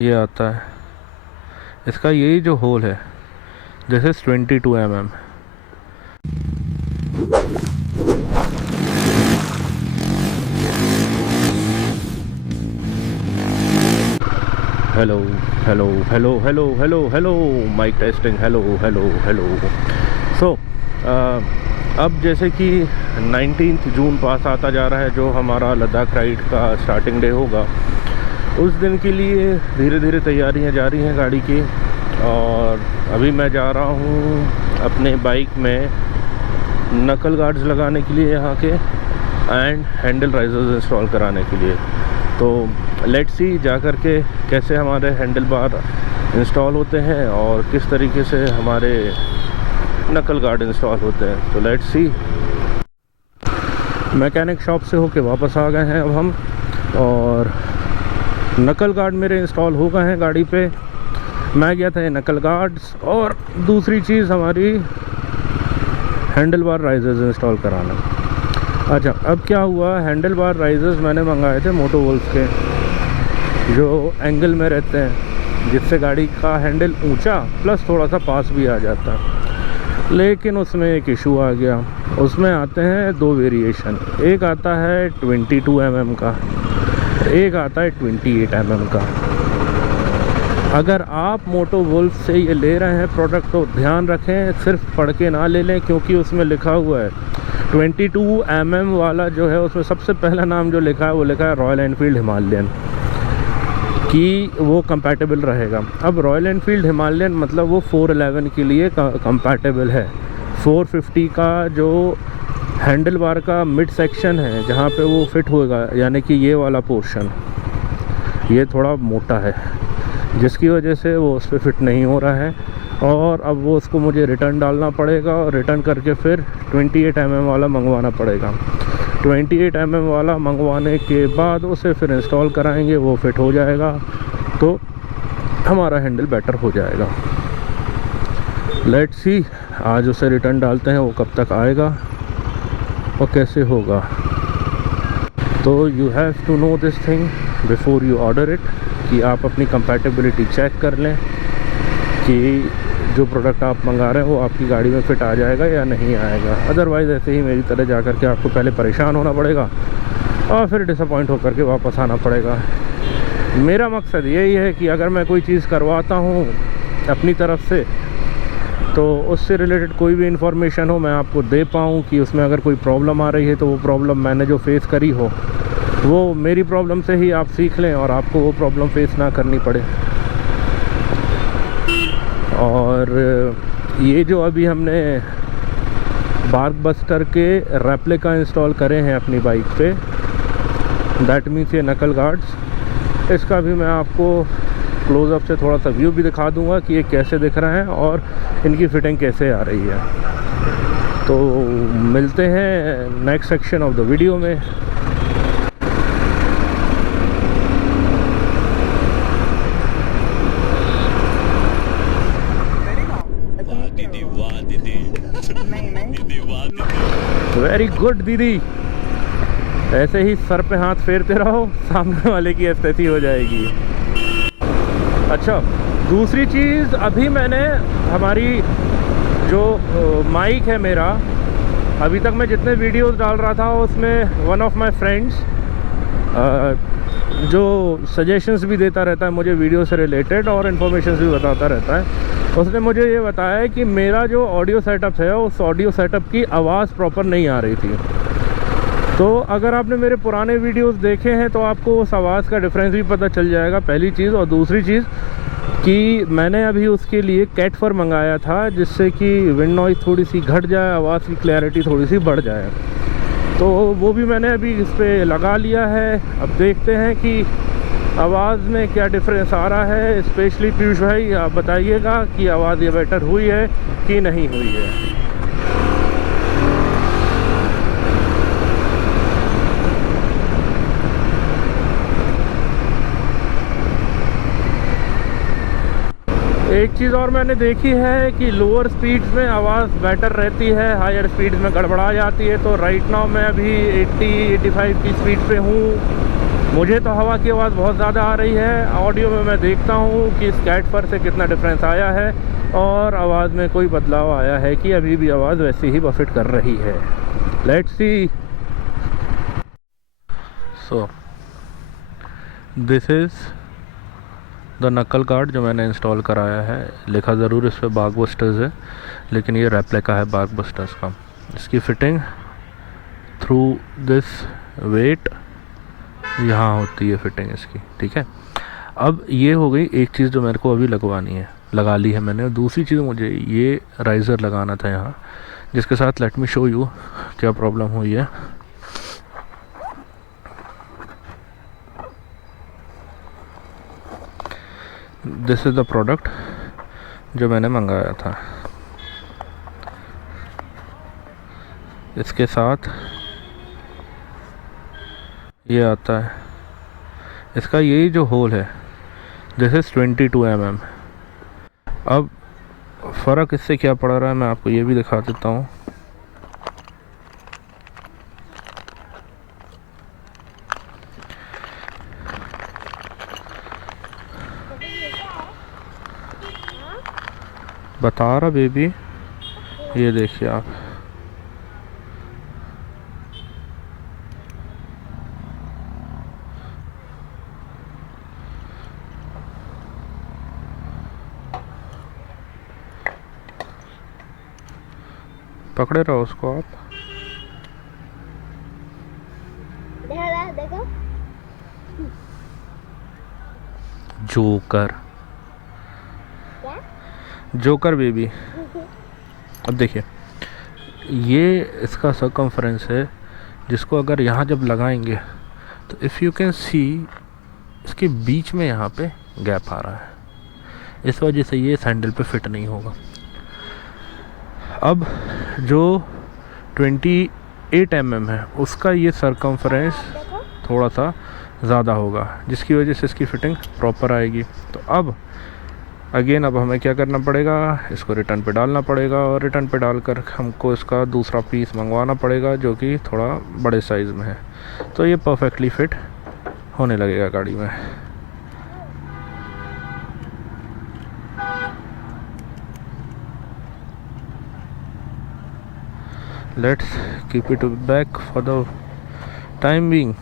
ये आता है, इसका यही जो होल है, this is 22 mm। Hello hello hello hello hello hello, mike testing, hello hello hello. So अब जैसे कि 19 जून पास आता जा रहा है, जो हमारा लद्दाख राइड का स्टार्टिंग डे होगा, उस दिन के लिए धीरे धीरे तैयारियां जारी हैं गाड़ी की। और अभी मैं जा रहा हूँ अपने बाइक में नकल गार्ड्स लगाने के लिए यहाँ के, एंड हैंडल राइजर्स इंस्टॉल कराने के लिए। तो लेट्स सी जा कर के कैसे हमारे हैंडल बार इंस्टॉल होते हैं और किस तरीके से हमारे नकल गार्ड इंस्टॉल होते हैं। तो लेट्स सी। मैकेनिक शॉप से होके वापस आ गए हैं अब हम, और नकल गार्ड मेरे इंस्टॉल हो गए हैं गाड़ी पे। मैं गया था ये नकल गार्ड्स, और दूसरी चीज़ हमारी हैंडल बार राइजर्स इंस्टॉल कराना। अच्छा, अब क्या हुआ, हैंडल बार राइजर्स मैंने मंगाए थे मोटो वोल्फ के, जो एंगल में रहते हैं, जिससे गाड़ी का हैंडल ऊंचा प्लस थोड़ा सा पास भी आ जाता है। लेकिन उसमें एक इशू आ गया। उसमें आते हैं दो वेरिएशन, एक आता है 22 mm का, एक आता है 28 mm का। अगर आप मोटो वोल्फ से ये ले रहे हैं प्रोडक्ट, तो ध्यान रखें, सिर्फ पढ़ के ना ले लें, क्योंकि उसमें लिखा हुआ है 22 mm वाला जो है, उसमें सबसे पहला नाम जो लिखा है वो लिखा है रॉयल एनफील्ड हिमालयन, कि वो कंपैटिबल रहेगा। अब रॉयल एनफील्ड हिमालयन मतलब वो 411 के लिए कंपैटिबल है। 450 का जो हैंडल बार का मिड सेक्शन है, जहाँ पे वो फिट होगा, यानी कि ये वाला पोर्शन, ये थोड़ा मोटा है, जिसकी वजह से वो उस पर फिट नहीं हो रहा है। और अब वो उसको मुझे रिटर्न डालना पड़ेगा, और रिटर्न करके फिर 28 mm वाला मंगवाना पड़ेगा। 28 mm वाला मंगवाने के बाद उसे फिर इंस्टॉल कराएंगे, वो फिट हो जाएगा तो हमारा हैंडल बेटर हो जाएगा। लेट्स सी, आज उसे रिटर्न डालते हैं, वो कब तक आएगा और कैसे होगा। तो you have to know this thing before you order it, कि आप अपनी कंपैटिबिलिटी चेक कर लें कि जो प्रोडक्ट आप मंगा रहे हैं वो आपकी गाड़ी में फ़िट आ जाएगा या नहीं आएगा। अदरवाइज़ ऐसे ही मेरी तरह जा कर के आपको पहले परेशान होना पड़ेगा और फिर डिसअपॉइंट होकर के वापस आना पड़ेगा। मेरा मकसद यही है कि अगर मैं कोई चीज़ करवाता हूँ अपनी तरफ से, तो उससे रिलेटेड कोई भी इन्फॉर्मेशन हो मैं आपको दे पाऊँ, कि उसमें अगर कोई प्रॉब्लम आ रही है तो वो प्रॉब्लम मैंने जो फेस करी हो, वो मेरी प्रॉब्लम से ही आप सीख लें और आपको वो प्रॉब्लम फेस ना करनी पड़े। और ये जो अभी हमने बार्क बस्टर के रेप्लिका इंस्टॉल करे हैं अपनी बाइक पे, दैट मीन्स ये नकल गार्ड्स, इसका भी मैं आपको क्लोज़अप से थोड़ा सा व्यू भी दिखा दूंगा कि ये कैसे दिख रहा है और इनकी फ़िटिंग कैसे आ रही है। तो मिलते हैं next section of the video में। वेरी गुड दीदी, ऐसे ही सर पे हाथ फेरते रहो, सामने वाले की एस्थेसी हो जाएगी। अच्छा, दूसरी चीज़, अभी मैंने हमारी जो माइक है मेरा, अभी तक मैं जितने वीडियोस डाल रहा था उसमें वन ऑफ माय फ्रेंड्स जो सजेशंस भी देता रहता है मुझे वीडियो से रिलेटेड और इन्फॉर्मेशन भी बताता रहता है, उसने मुझे ये बताया है कि मेरा जो ऑडियो सेटअप है, उस ऑडियो सेटअप की आवाज़ प्रॉपर नहीं आ रही थी। तो अगर आपने मेरे पुराने वीडियोस देखे हैं तो आपको उस आवाज़ का डिफरेंस भी पता चल जाएगा, पहली चीज़। और दूसरी चीज़ कि मैंने अभी उसके लिए कैट फर मंगाया था, जिससे कि विंड नॉइज़ थोड़ी सी घट जाए, आवाज़ की क्लैरिटी थोड़ी सी बढ़ जाए। तो वो भी मैंने अभी इस पर लगा लिया है। अब देखते हैं कि आवाज़ में क्या डिफरेंस आ रहा है। स्पेशली पीयूष भाई, आप बताइएगा कि आवाज़ ये बेटर हुई है कि नहीं हुई है। एक चीज़ और मैंने देखी है कि लोअर स्पीड्स में आवाज़ बेटर रहती है, हायर स्पीड्स में गड़बड़ा जाती है। तो राइट नाउ मैं अभी 80-85 की स्पीड पे हूँ, मुझे तो हवा की आवाज़ बहुत ज़्यादा आ रही है। ऑडियो में मैं देखता हूँ कि इस कैट फर से कितना डिफरेंस आया है और आवाज़ में कोई बदलाव आया है कि अभी भी आवाज़ वैसी ही बफेट कर रही है। Let's see. So this is the नकल गार्ड जो मैंने इंस्टॉल कराया है। लिखा ज़रूर इस पर बाग बस्टर्स है, लेकिन ये रेप्लिका है बाग बस्टर्स का। इसकी फ़िटिंग थ्रू दिस वेट यहाँ होती है फिटिंग इसकी, ठीक है। अब ये हो गई एक चीज़ जो मेरे को अभी लगवानी है, लगा ली है मैंने। और दूसरी चीज़ मुझे ये राइज़र लगाना था यहाँ, जिसके साथ लेट मी शो यू क्या प्रॉब्लम हुई है। दिस इज़ द प्रोडक्ट जो मैंने मंगाया था। इसके साथ ये आता है। इसका यही जो होल है, दिस इज़ 22 mm। अब फ़र्क इससे क्या पड़ रहा है मैं आपको ये भी दिखा देता हूँ। बता रहा बेबी, ये देखिए आप, पकड़े रहो उसको आप। देखो जोकर, क्या? Joker baby. अब देखिए, ये इसका सर्कमफ्रेंस है, जिसको अगर यहाँ जब लगाएंगे तो इफ़ यू कैन सी इसके बीच में यहाँ पे गैप आ रहा है। इस वजह से ये सैंडल पे फिट नहीं होगा। अब जो 28 mm है उसका ये सर्कमफ्रेंस थोड़ा सा ज़्यादा होगा, जिसकी वजह से इसकी फ़िटिंग प्रॉपर आएगी। तो अब अगेन अब हमें क्या करना पड़ेगा, इसको रिटर्न पे डालना पड़ेगा, और रिटर्न पे डालकर हमको इसका दूसरा पीस मंगवाना पड़ेगा जो कि थोड़ा बड़े साइज़ में है। तो ये परफेक्टली फिट होने लगेगा गाड़ी में। Let's keep it back for the time being.